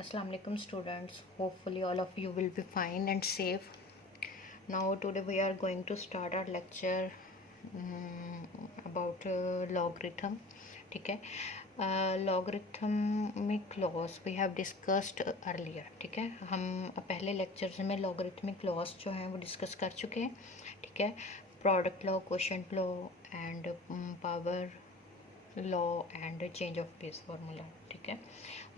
Assalamu alaikum students. Hopefully all of you will be fine and safe. Now today we are going to start our lecture about logarithm. ठीक है, logarithmic laws we have discussed earlier. ठीक है, हम पहले lectures में logarithmic laws जो हैं वो डिस्कस कर चुके हैं. ठीक है, product law, quotient law and power law and change of base formula. ठीक है,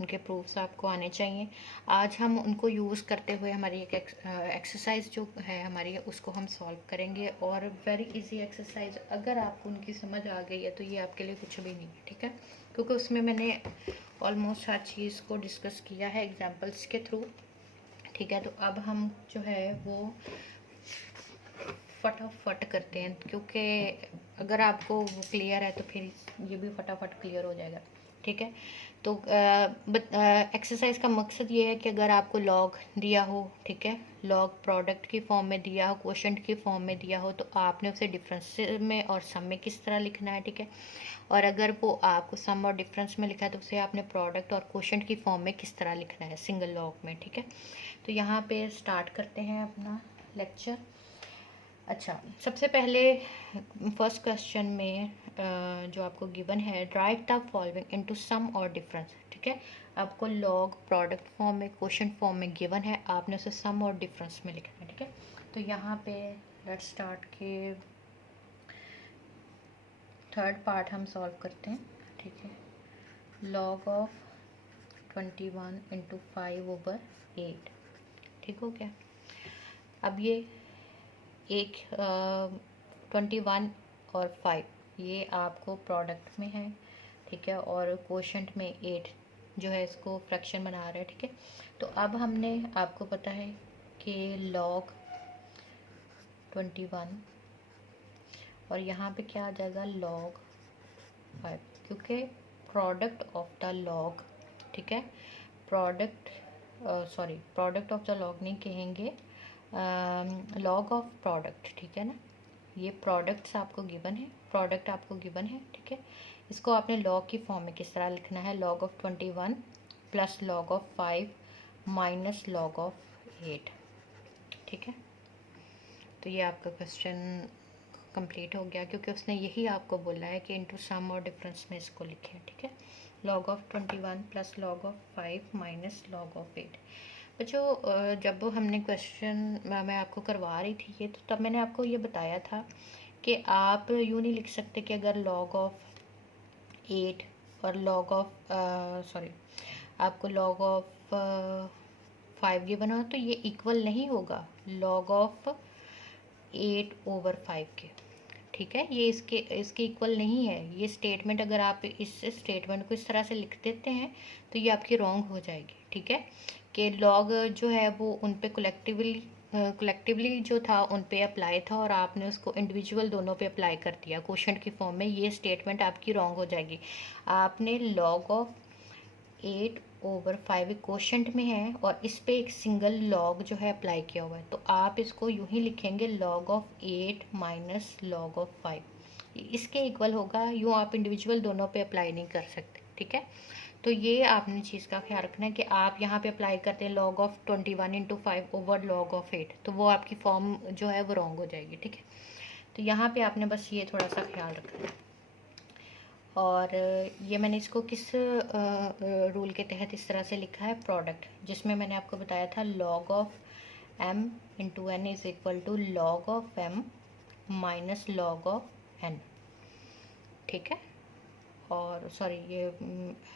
उनके प्रूफ्स आपको आने चाहिए. आज हम उनको यूज़ करते हुए हमारी एक एक्सरसाइज जो है हमारी उसको हम सॉल्व करेंगे. और वेरी इजी एक्सरसाइज, अगर आपको उनकी समझ आ गई है तो ये आपके लिए कुछ भी नहीं है. ठीक है, क्योंकि उसमें मैंने ऑलमोस्ट हर चीज़ को डिस्कस किया है एग्जाम्पल्स के थ्रू. ठीक है, तो अब हम जो है वो फटाफट करते हैं, क्योंकि अगर आपको वो क्लियर है तो फिर ये भी फटाफट क्लियर हो जाएगा. ठीक है, तो एक्सरसाइज का मकसद ये है कि अगर आपको लॉग दिया हो, ठीक है, लॉग प्रोडक्ट की फॉर्म में दिया हो, क्वोशंट की फॉर्म में दिया हो, तो आपने उसे डिफरेंस में और सम में किस तरह लिखना है. ठीक है, और अगर वो आपको सम और डिफरेंस में लिखा है तो उसे आपने प्रोडक्ट और क्वोशंट की फॉर्म में किस तरह लिखना है सिंगल लॉग में. ठीक है, तो यहाँ पे स्टार्ट करते हैं अपना लेक्चर. अच्छा, सबसे पहले फर्स्ट क्वेश्चन में जो आपको गिवन है, right the following into some और डिफरेंस. ठीक है, आपको लॉग प्रोडक्ट फॉर्म में, क्वोशंट फॉर्म में गिवन है, आपने उसे सम और डिफरेंस में लिखना है. ठीक है, तो यहाँ पे लेट्स स्टार्ट के थर्ड पार्ट हम सॉल्व करते हैं. ठीक है, लॉग ऑफ 21 इंटू 5/8. ठीक हो गया. अब ये एक 21 और 5 ये आपको प्रोडक्ट में है. ठीक है, और क्वोशंट में 8 जो है इसको फ्रैक्शन बना रहा है. ठीक है, तो अब हमने आपको पता है कि लॉग 21 और यहाँ पे क्या आ जाएगा लॉग 5, क्योंकि प्रोडक्ट ऑफ द लॉग. ठीक है, प्रोडक्ट ऑफ द लॉग नहीं कहेंगे, लॉग ऑफ प्रोडक्ट. ठीक है ना, ये प्रोडक्ट्स आपको गिवन है, प्रोडक्ट आपको गिवन है. ठीक है, इसको आपने लॉग की फॉर्म में किस तरह लिखना है, log of 21 plus log of 5 minus log of 8. ठीक है, तो ये आपका क्वेश्चन कंप्लीट हो गया, क्योंकि उसने यही आपको बोला है कि इनटू सम और डिफरेंस में इसको लिखें. ठीक है, log of 21 plus log of 5 minus log of 8. बच्चों, जब हमने क्वेश्चन मैं आपको करवा रही थी ये, तो तब मैंने आपको ये बताया था कि आप यूँ नहीं लिख सकते कि अगर लॉग ऑफ 8 और लॉग ऑफ आपको लॉग ऑफ 5 गिवन हो तो ये इक्वल नहीं होगा लॉग ऑफ 8/5 के. ठीक है, ये इसके इक्वल नहीं है. ये स्टेटमेंट अगर आप इस स्टेटमेंट को इस तरह से लिख देते हैं तो ये आपकी रॉन्ग हो जाएगी. ठीक है, कि लॉग जो है वो उन पे कलेक्टिवली जो था उन पे अप्लाई था और आपने उसको इंडिविजुअल दोनों पे अप्लाई कर दिया क्वोशंट की फॉर्म में. ये स्टेटमेंट आपकी रॉन्ग हो जाएगी. आपने लॉग ऑफ 8/5 क्वोशंट में है और इस पे एक सिंगल लॉग जो है अप्लाई किया हुआ है, तो आप इसको यूं ही लिखेंगे log of 8 minus log of 5. इसके इक्वल होगा, यूं आप इंडिविजुअल दोनों पे अप्लाई नहीं कर सकते. ठीक है, तो ये आपने चीज़ का ख्याल रखना है कि आप यहाँ पे अप्लाई करते हैं log of 21 into 5 over log of 8, तो वो आपकी फॉर्म जो है वो रॉन्ग हो जाएगी. ठीक है, तो यहाँ पे आपने बस ये थोड़ा सा ख्याल रखना है. और ये मैंने इसको किस रूल के तहत इस तरह से लिखा है, प्रोडक्ट, जिसमें मैंने आपको बताया था log of m into N is equal to log of m minus log of n. ठीक है, और सॉरी ये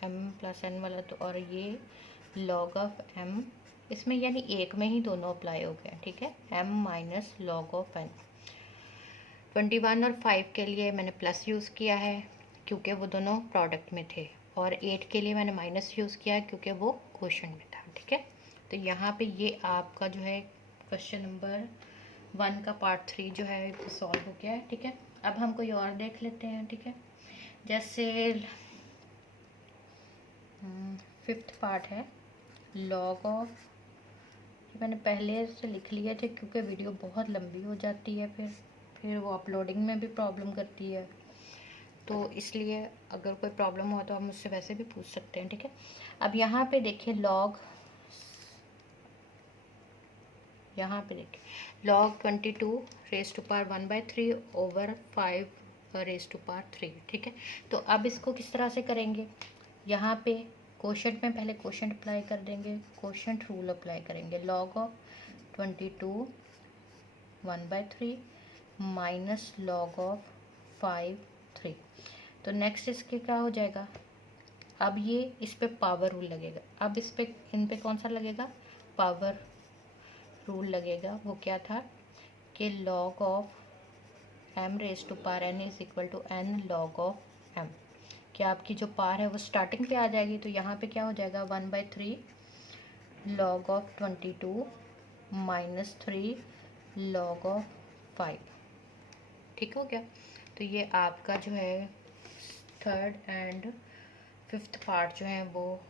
m प्लस n वाला, तो और ये लॉग ऑफ m, इसमें यानी एक में ही दोनों अप्लाई हो गया. ठीक है, m minus log of n. 21 और 5 के लिए मैंने प्लस यूज़ किया है क्योंकि वो दोनों प्रोडक्ट में थे, और 8 के लिए मैंने माइनस यूज़ किया क्योंकि वो क्वोशंट में था. ठीक है, तो यहाँ पे ये आपका जो है क्वेश्चन नंबर 1 का पार्ट 3 जो है सॉल्व हो गया है. ठीक है, अब हम कोई और देख लेते हैं. ठीक है, जैसे 5th पार्ट है लॉग ऑफ, मैंने पहले से लिख लिया था क्योंकि वीडियो बहुत लंबी हो जाती है, फिर वो अपलोडिंग में भी प्रॉब्लम करती है. तो इसलिए अगर कोई प्रॉब्लम हो तो आप मुझसे वैसे भी पूछ सकते हैं, ठीक है। अब यहाँ पे देखिए log 22 raise to power 1/3 over 5 raise to power 3, ठीक है। तो अब इसको किस तरह से करेंगे, यहाँ पे कोशेंट में पहले कोशेंट अप्लाई कर देंगे, कोशेंट रूल अप्लाई करेंगे। Log of 22 1/3 minus log of 5 3। तो नेक्स्ट इसके क्या हो जाएगा, अब ये इस पे पावर रूल लगेगा। अब इस पे इन पे कौन सा लगेगा, पावर रूल लगेगा। वो क्या था कि log of m raise to power n is equal to n log of m। कि आपकी जो पावर है वो स्टार्टिंग पे आ जाएगी, तो यहाँ पे क्या हो जाएगा 1/3 log of 22 minus 3 log of 5, ठीक हो गया। तो ये आपका जो है थर्ड एंड फिफ्थ पार्ट जो है वो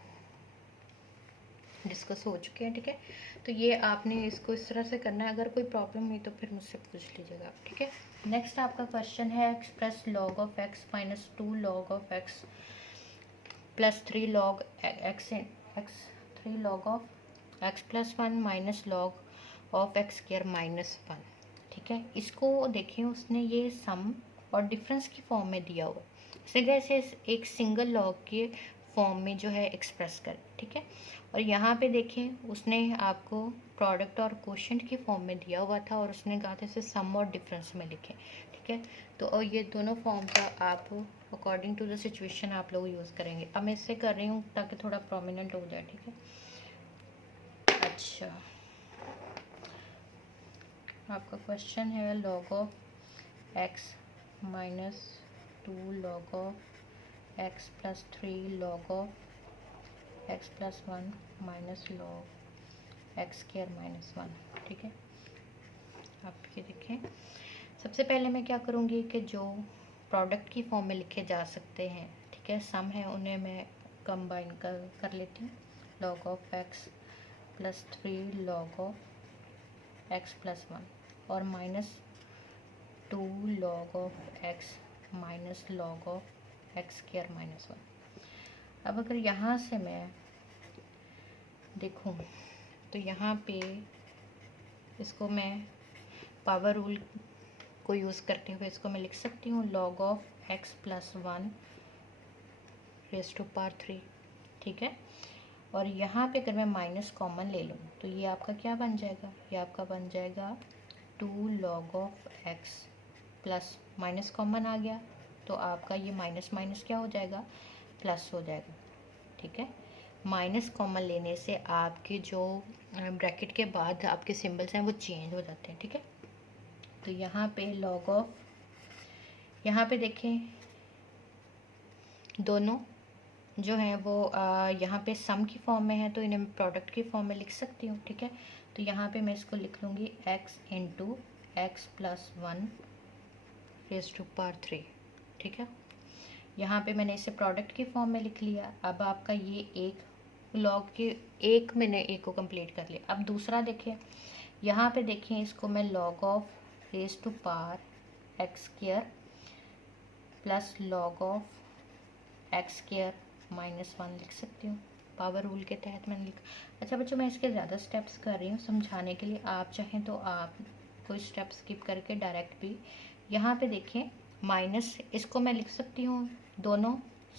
डिस्कस हो चुके हैं, ठीक है। तो ये आपने इसको इस तरह से करना है। अगर कोई प्रॉब्लम हुई तो फिर मुझसे पूछ लीजिएगा, ठीक है। नेक्स्ट आपका क्वेश्चन है express log of x minus 2 log of x plus 3 log x 3 log of x plus 1 minus log of x square minus 1, ठीक है। इसको देखिए उसने ये सम और डिफरेंस की फॉर्म में दिया हुआ है, जैसे एक सिंगल लॉग के फॉर्म में जो है एक्सप्रेस कर, ठीक है। और यहाँ पे देखें उसने आपको प्रोडक्ट और कोशेंट की फॉर्म में दिया हुआ था और उसने कहा था इसे सम और डिफरेंस में लिखें, ठीक है। तो और ये दोनों फॉर्म का आप अकॉर्डिंग टू द सिचुएशन आप लोग यूज़ करेंगे। अब मैं इससे कर रही हूँ ताकि थोड़ा प्रोमिनेंट हो जाए, ठीक है। अच्छा, आपका क्वेश्चन है log of x minus 2 log of x plus 3 log of x plus 1 minus log x square minus 1, ठीक है। आप ये देखें, सबसे पहले मैं क्या करूँगी कि जो प्रोडक्ट की फॉर्म में लिखे जा सकते हैं, ठीक है, सम है, उन्हें मैं कंबाइन कर लेती हूँ। Log of x plus 3 log of x plus 1 और minus 2 log of x minus log of x square minus 1। अब अगर यहाँ से मैं देखूँ तो यहाँ पे इसको मैं पावर रूल को यूज़ करते हुए इसको मैं लिख सकती हूँ log of x plus 1 raise to power 3, ठीक है। और यहाँ पे अगर मैं माइनस कॉमन ले लूँ तो ये आपका क्या बन जाएगा, ये आपका बन जाएगा 2 log of x plus minus common आ गया तो आपका ये माइनस माइनस क्या हो जाएगा, प्लस हो जाएगा, ठीक है। माइनस कॉमन लेने से आपके जो ब्रैकेट के बाद आपके सिंबल्स हैं वो चेंज हो जाते हैं, ठीक है। तो यहाँ पे लॉग ऑफ, यहाँ पे देखें दोनों जो हैं वो यहाँ पे सम की फॉर्म में है तो इन्हें प्रोडक्ट की फॉर्म में लिख सकती हूँ, ठीक है। तो यहाँ पे मैं इसको लिख लूँगी x into x plus 1 raise to power 3, ठीक है। यहाँ पे मैंने इसे प्रोडक्ट की फॉर्म में लिख लिया। अब आपका ये एक लॉग के एक मैंने एक को कंप्लीट कर लिया। अब दूसरा देखें, यहाँ पे देखें इसको मैं log of raise to power x square plus log of x square minus 1 लिख सकती हूँ, पावर रूल के तहत मैंने लिखा। अच्छा बच्चों, मैं इसके ज़्यादा स्टेप्स कर रही हूँ समझाने के लिए, आप चाहें तो आप कोई स्टेप स्किप करके डायरेक्ट भी यहाँ पे देखें माइनस, इसको मैं लिख सकती हूँ, दोनों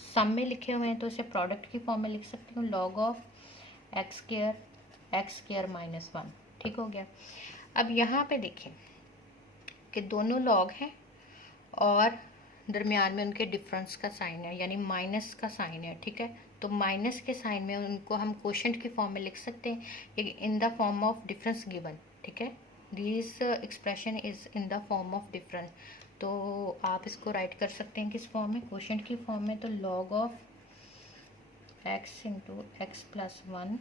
सम में लिखे हुए हैं तो इसे प्रोडक्ट की फॉर्म में लिख सकती हूँ log of x square minus 1, ठीक हो गया। अब यहाँ पे देखें कि दोनों लॉग हैं और दरमियान में उनके डिफरेंस का साइन है यानी माइनस का साइन है, ठीक है। तो माइनस के साइन में उनको हम कोशेंट की फॉर्म में लिख सकते हैं in the form of difference given, ठीक है। This expression is in the form of difference. तो आप इसको राइट कर सकते हैं किस फॉर्म में, कोशेंट की फॉर्म में। तो log of x into x plus 1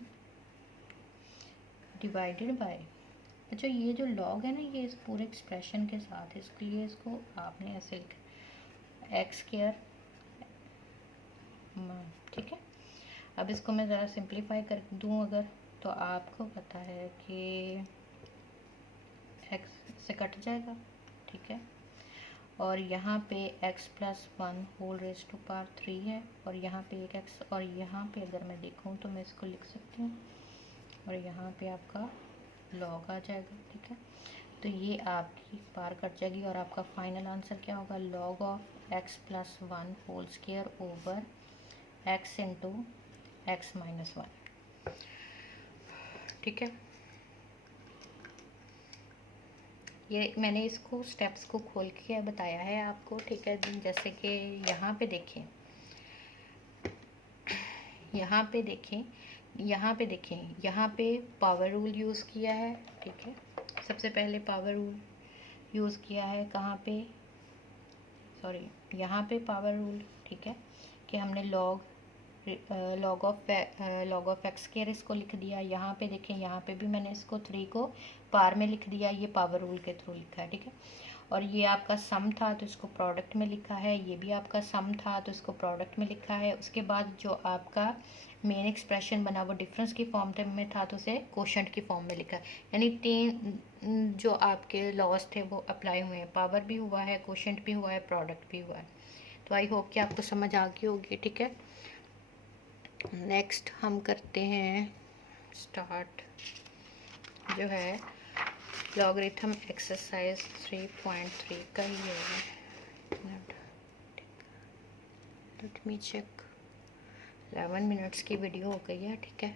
divided by, अच्छा ये जो लॉग है ना ये इस पूरे एक्सप्रेशन के साथ है, इसलिए इसको आपने ऐसे लिखा एक्स स्क्वायर, ठीक है। अब इसको मैं ज़रा सिंप्लीफाई कर दूँ अगर, तो आपको पता है कि एक्स से कट जाएगा, ठीक है। और यहाँ पे x+1 whole rays to power 3 है, और यहाँ पे एक x, और यहाँ पे अगर मैं देखूँ तो मैं इसको लिख सकती हूँ, और यहाँ पे आपका लॉग आ जाएगा। ठीक है, तो ये आपकी पार कट जाएगी और आपका फाइनल आंसर क्या होगा, log of x+1 whole square over x into x-1। ठीक है, ये मैंने इसको स्टेप्स को खोल के बताया है आपको। ठीक है, जैसे कि यहाँ पे देखें, यहाँ पे देखें, यहाँ पे देखें, यहाँ पे पावर रूल यूज़ किया है। ठीक है, सबसे पहले पावर रूल यूज़ किया है कहाँ पे, सॉरी यहाँ पे पावर रूल। ठीक है, कि हमने लॉग ऑफ एक्स स्क्वायर इसको लिख दिया। यहाँ पे देखें, यहाँ पे भी मैंने इसको 3 को पार में लिख दिया, ये पावर रूल के थ्रू लिखा है। ठीक है, और ये आपका सम था तो इसको प्रोडक्ट में लिखा है, ये भी आपका सम था तो इसको प्रोडक्ट में लिखा है। उसके बाद जो आपका मेन एक्सप्रेशन बना वो डिफरेंस की फॉर्म में था तो उसे कोशेंट की फॉर्म में लिखा है। यानी 3 जो आपके लॉस थे वो अप्लाई हुए हैं, पावर भी हुआ है, कोशेंट भी हुआ है, प्रोडक्ट भी हुआ है। तो आई होप कि आपको समझ आ गई होगी। ठीक है, नेक्स्ट हम करते हैं स्टार्ट जो है लॉगरिथम एक्सरसाइज 3.3 का ही है। लेट मी चेक, 11 मिनट्स की वीडियो हो गई है। ठीक है,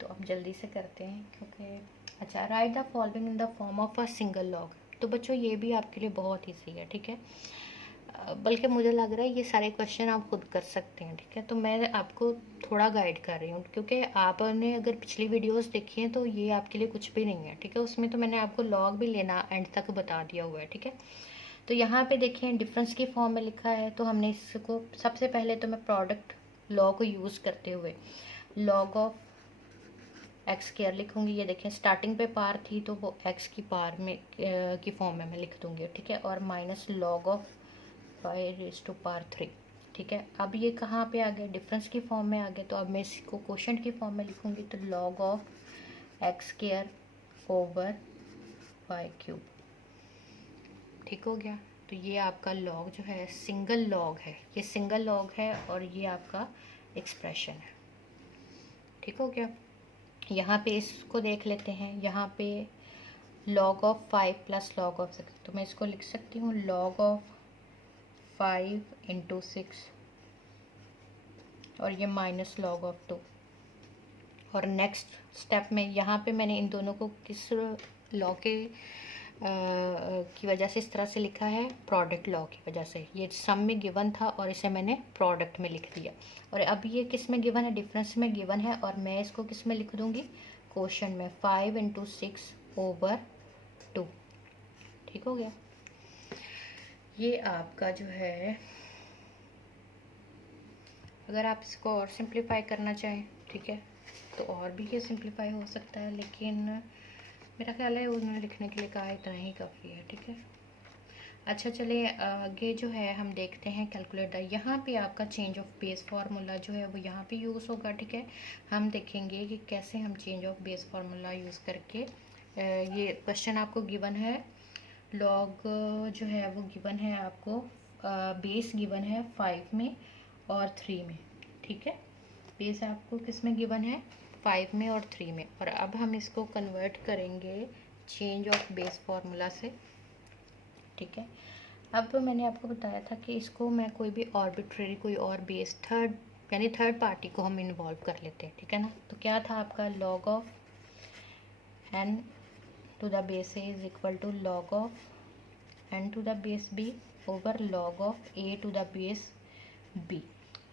तो अब जल्दी से करते हैं क्योंकि अच्छा, right the following in the form of a single log. तो बच्चों ये भी आपके लिए बहुत ईजी है। ठीक है, बल्कि मुझे लग रहा है ये सारे क्वेश्चन आप खुद कर सकते हैं। ठीक है, तो मैं आपको थोड़ा गाइड कर रही हूँ क्योंकि आपने अगर पिछली वीडियोस देखी हैं तो ये आपके लिए कुछ भी नहीं है। ठीक है, उसमें तो मैंने आपको लॉग भी लेना एंड तक बता दिया हुआ है। ठीक है, तो यहाँ पे देखें डिफरेंस की फॉर्म में लिखा है, तो हमने इसको सबसे पहले तो मैं प्रोडक्ट लॉ को यूज़ करते हुए लॉग ऑफ एक्स स्क्वायर लिखूंगी। ये देखें स्टार्टिंग पे पार थी तो वो एक्स की पार में की फॉर्म में मैं लिख दूंगी। ठीक है, और minus log of 5 raise to power 3। ठीक है, अब ये कहाँ पे आ गया, डिफरेंस की फॉर्म में आ गया, तो अब मैं इसको कोशेंट की फॉर्म में लिखूंगी। तो log of x square over 5 cube. ठीक हो गया, तो ये आपका लॉग जो है सिंगल लॉग है, ये सिंगल लॉग है और ये आपका एक्सप्रेशन है। ठीक हो गया, यहाँ पे इसको देख लेते हैं। यहाँ पे log of 5 plus log of 6, तो मैं इसको लिख सकती हूँ लॉग ऑफ 5 इंटू 6 और ये माइनस लॉग ऑफ 2। और नेक्स्ट स्टेप में यहाँ पे मैंने इन दोनों को किस लॉ के की वजह से इस तरह से लिखा है, प्रोडक्ट लॉ की वजह से। ये सम में गिवन था और इसे मैंने प्रोडक्ट में लिख दिया। और अब ये किस में गिवन है, डिफरेंस में गिवन है, और मैं इसको किस में लिख दूँगी, क्वेश्चन में 5 इंटू 6 ओवर 2। ठीक हो गया, ये आपका जो है, अगर आप इसको और सिंप्लीफाई करना चाहें, ठीक है, तो और भी ये सिंप्लीफाई हो सकता है, लेकिन मेरा ख्याल है उन्होंने लिखने के लिए कहा इतना ही काफ़ी है। ठीक है, अच्छा चलिए आगे जो है हम देखते हैं कैलकुलेट द। यहाँ पे आपका चेंज ऑफ बेस फार्मूला जो है वो यहाँ पे यूज़ होगा। ठीक है, हम देखेंगे कि कैसे हम change of base formula use करके ये क्वेश्चन आपको गिवन है, लॉग जो है वो गिवन है आपको, बेस गिवन है 5 में और 3 में। ठीक है, बेस आपको किस में गिवन है, 5 में और 3 में। और अब हम इसको कन्वर्ट करेंगे चेंज ऑफ बेस फार्मूला से। ठीक है, अब मैंने आपको बताया था कि इसको मैं कोई भी आर्बिट्रेरी कोई और बेस थर्ड यानी थर्ड पार्टी को हम इन्वॉल्व कर लेते हैं। ठीक है ना, तो क्या था आपका log of n to the base a is equal to log of n to the base b over log of a to the base b।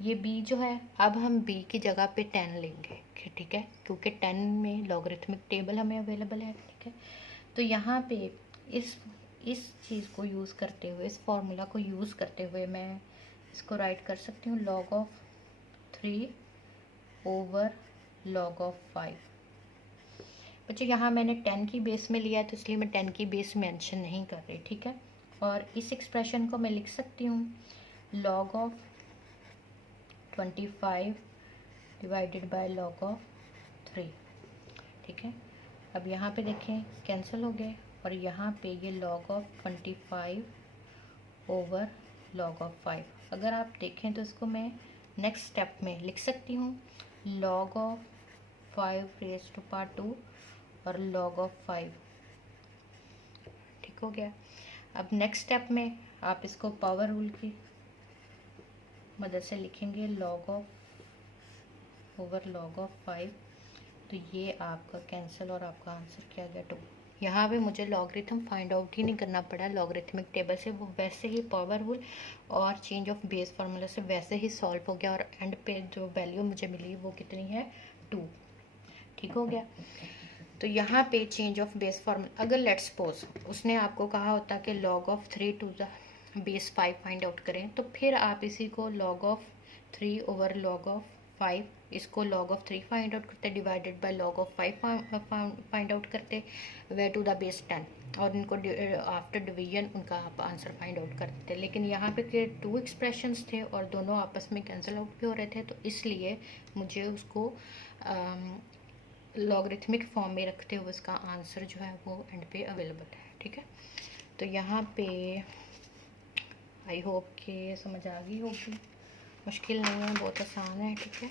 ये b जो है, अब हम b की जगह पे 10 लेंगे। ठीक है, क्योंकि 10 में लॉगरिथमिक टेबल हमें अवेलेबल है। ठीक है, तो यहाँ पे इस चीज़ को यूज़ करते हुए, इस फॉर्मूला को यूज़ करते हुए मैं इसको राइट कर सकती हूँ log of 3 over log of 5। बच्चों यहाँ मैंने 10 की बेस में लिया है तो इसलिए मैं 10 की बेस मेंशन नहीं कर रही। ठीक है, और इस एक्सप्रेशन को मैं लिख सकती हूँ log of 25 divided by log of 3। ठीक है, अब यहाँ पे देखें कैंसिल हो गए और यहाँ पे ये log of 25 over log of 5। अगर आप देखें तो इसको मैं नेक्स्ट स्टेप में लिख सकती हूँ log of 5 raise to power 2 और लॉग ऑफ 5। ठीक हो गया। अब नेक्स्ट स्टेप में आप इसको पावर रूल की मदद से लिखेंगे log of over log of 5, तो ये आपका कैंसिल और आपका आंसर क्या आ गया 2। यहाँ पे मुझे लॉगरिथम फाइंड आउट ही नहीं करना पड़ा, लॉगरिथमिक टेबल से वो वैसे ही पावर रूल और चेंज ऑफ बेस फार्मूला से वैसे ही सॉल्व हो गया, और एंड पे जो वैल्यू मुझे मिली वो कितनी है 2। ठीक हो गया। तो यहाँ पे चेंज ऑफ बेस फार्मूला, अगर लेट्स सपोज उसने आपको कहा होता कि log of 3 to the base 5 find out करें, तो फिर आप इसी को log of 3 over log of 5, इसको लॉग ऑफ 3 फाइंड आउट करते divided by log of 5 find out करते वे टू द बेस 10, और इनको आफ्टर डिवीजन उनका आप आंसर फाइंड आउट कर देते। लेकिन यहाँ पे 2 एक्सप्रेशंस थे और दोनों आपस में कैंसिल आउट भी हो रहे थे, तो इसलिए मुझे उसको लॉगरिथमिक फॉर्म में रखते हुए उसका आंसर जो है वो एंड पे अवेलेबल है। ठीक है, तो यहाँ पे आई होप कि समझ आ गई होगी, मुश्किल नहीं है, बहुत आसान है। ठीक है,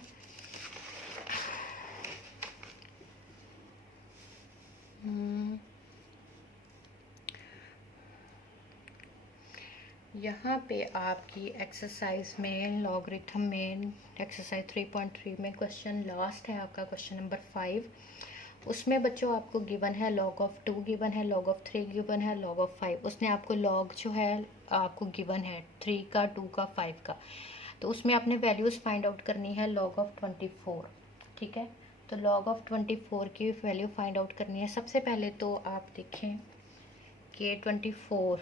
यहाँ पे आपकी एक्सरसाइज में लॉगरिथम में एक्सरसाइज 3.3 में क्वेश्चन लास्ट है आपका, क्वेश्चन नंबर 5। उसमें बच्चों आपको गिवन है लॉग ऑफ 2 गिवन है, लॉग ऑफ 3 गिवन है, लॉग ऑफ 5। उसने आपको लॉग जो है आपको गिवन है 3 का, 2 का, 5 का, तो उसमें आपने वैल्यूज़ फाइंड आउट करनी है लॉग ऑफ 24। ठीक है, तो लॉग ऑफ 24 की वैल्यू फाइंड आउट करनी है। सबसे पहले तो आप देखें कि 24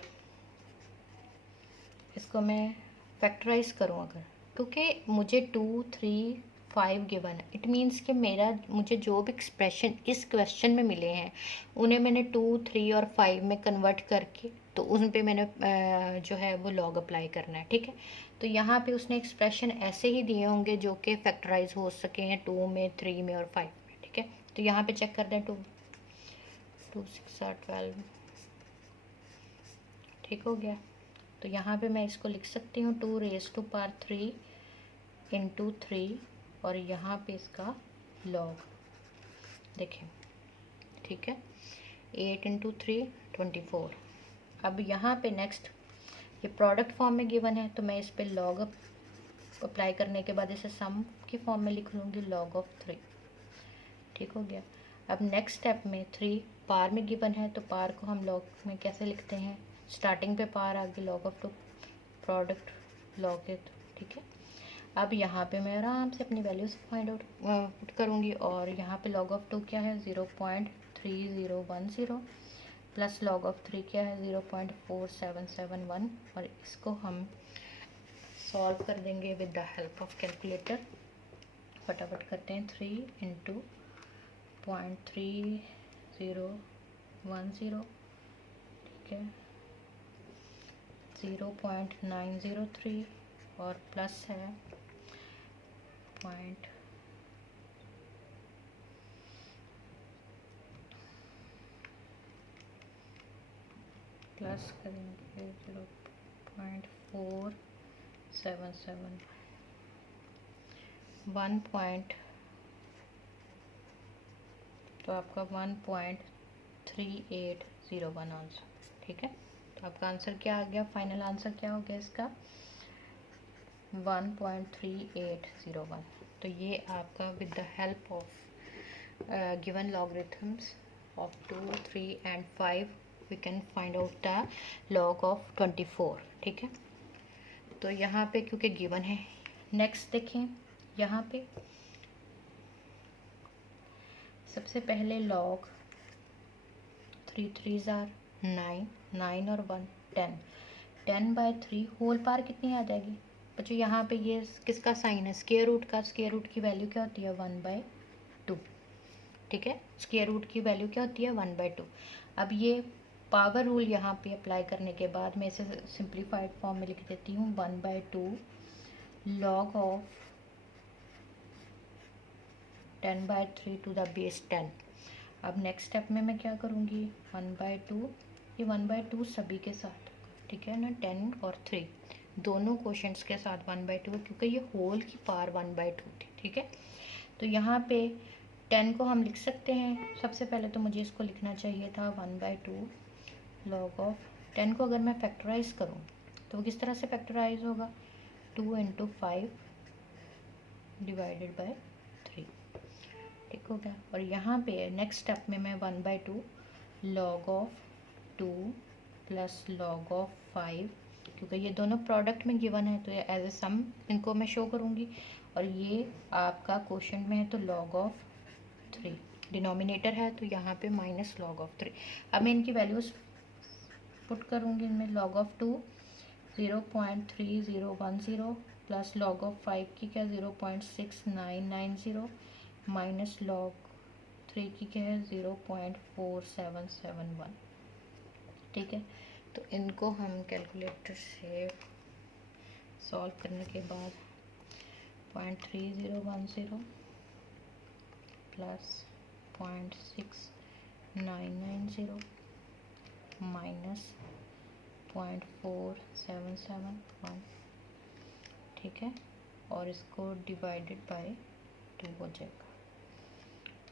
इसको मैं फैक्टराइज करूँ अगर, क्योंकि मुझे 2, 3, 5 गिवन है, इट मीन्स कि मुझे जो भी एक्सप्रेशन इस क्वेश्चन में मिले हैं उन्हें मैंने 2, 3 और 5 में कन्वर्ट करके तो उन पे मैंने जो है वो लॉग अप्लाई करना है। ठीक है, तो यहाँ पे उसने एक्सप्रेशन ऐसे ही दिए होंगे जो कि फैक्टराइज हो सके हैं 2 में, 3 में और 5 में। ठीक है, तो यहाँ पे चेक कर दें 2, 2, 6 are 12। ठीक हो गया, तो यहाँ पे मैं इसको लिख सकती हूँ 2 रेज़ टू पावर 3 इंटू 3, और यहाँ पे इसका लॉग देखें। ठीक है, 8 इंटू 3 24। अब यहाँ पे नेक्स्ट ये प्रोडक्ट फॉर्म में गिवन है, तो मैं इस पे लॉग अप्लाई करने के बाद इसे सम की फॉर्म में लिख लूँगी लॉग ऑफ 3। ठीक हो गया। अब नेक्स्ट स्टेप में 3 पार में गिवन है, तो पार को हम लॉग में कैसे लिखते हैं, स्टार्टिंग पे पार आगे लॉग ऑफ 2 प्रोडक्ट लॉग के। ठीक है, अब यहाँ पे मैं आराम से अपनी वैल्यूज फाइंड आउट करूँगी, और यहाँ पे लॉग ऑफ 2 क्या है 0.3010 प्लस लॉग ऑफ 3 क्या है 0.4771, और इसको हम सॉल्व कर देंगे with the help of calculator. फटाफट करते हैं 3 इंटू 0.3010, ठीक है 0.903, और प्लस है प्लस करेंगे 0.477 1 पॉइंट, तो आपका 1.3801 आंसर। ठीक है, तो आपका आंसर क्या आ गया, फाइनल आंसर क्या हो गया इसका 1.3801। तो ये आपका with the help of given logarithms of 2, 3 and 5 we can find out the log of 24। ठीक है, तो यहाँ पे क्योंकि गिवन है, नेक्स्ट देखें यहाँ पे सबसे पहले लॉग 3 3s आर 9, 9 और 1 10, 10/3 होल पार कितनी आ जाएगी बच्चों, यहाँ पे ये किसका साइन है स्क्वायर रूट का, स्क्वायर रूट की वैल्यू क्या होती है 1/2। ठीक है, स्क्वायर रूट की वैल्यू क्या होती है 1/2। अब ये पावर रूल यहाँ पे अप्लाई करने के बाद मैं इसे सिंप्लीफाइड फॉर्म में लिख देती हूँ 1/2 log of 10/3 to the base 10। अब नेक्स्ट स्टेप में मैं क्या करूँगी 1/2, ये 1/2 सभी के साथ ठीक है ना, 10 और 3 दोनों क्वेश्चंस के साथ 1/2 है, क्योंकि ये होल की पावर 1/2 थी। ठीक है, तो यहाँ पे 10 को हम लिख सकते हैं। सबसे पहले तो मुझे इसको लिखना चाहिए था 1/2 लॉग ऑफ 10 को अगर मैं फैक्टराइज करूँ तो किस तरह से फैक्टराइज होगा, 2 × 5 डिवाइडेड बाय 3। ठीक हो गया। और यहाँ पे नेक्स्ट स्टेप में मैं 1/2 log of 2 plus log of 5, क्योंकि ये दोनों प्रोडक्ट में गिवन है तो ये एज ए सम इनको मैं शो करूँगी। और ये आपका क्वेश्चन में है तो लॉग ऑफ 3 डिनोमिनेटर है, तो यहाँ पे माइनस लॉग ऑफ 3। अब मैं इनकी वैल्यूज़ पुट करूँगी इनमें। Log of 2 0.3010 plus log of 5 की क्या 0.6990 माइनस लॉग 3 की क्या है 0.4771। ठीक है, तो इनको हम कैलकुलेटर से सॉल्व करने के बाद 0.3010 प्लस 0.6990 माइनस 0.4771। ठीक है, और इसको डिवाइडेड बाय 2 हो जाएगा,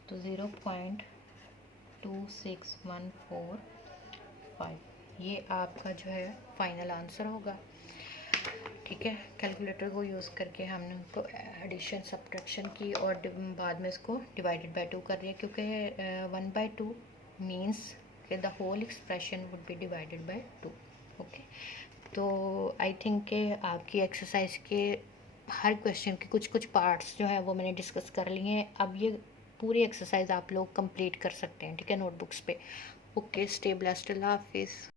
तो 0.26145 ये आपका जो है फाइनल आंसर होगा। ठीक है, कैलकुलेटर को यूज़ करके हमने उनको एडिशन सब्ट्रैक्शन की और बाद में इसको डिवाइडेड बाय 2 कर दिया, क्योंकि 1/2 मीन्स कि the whole expression would be divided by 2। Okay, तो आई थिंक कि आपकी एक्सरसाइज के हर क्वेश्चन के कुछ कुछ पार्ट्स जो है वो मैंने डिस्कस कर लिए हैं। अब ये पूरी एक्सरसाइज आप लोग कंप्लीट कर सकते हैं। ठीक है, नोटबुक्स पे। ओके, स्टे ब्लेस्ड, अल्लाह हाफिज़।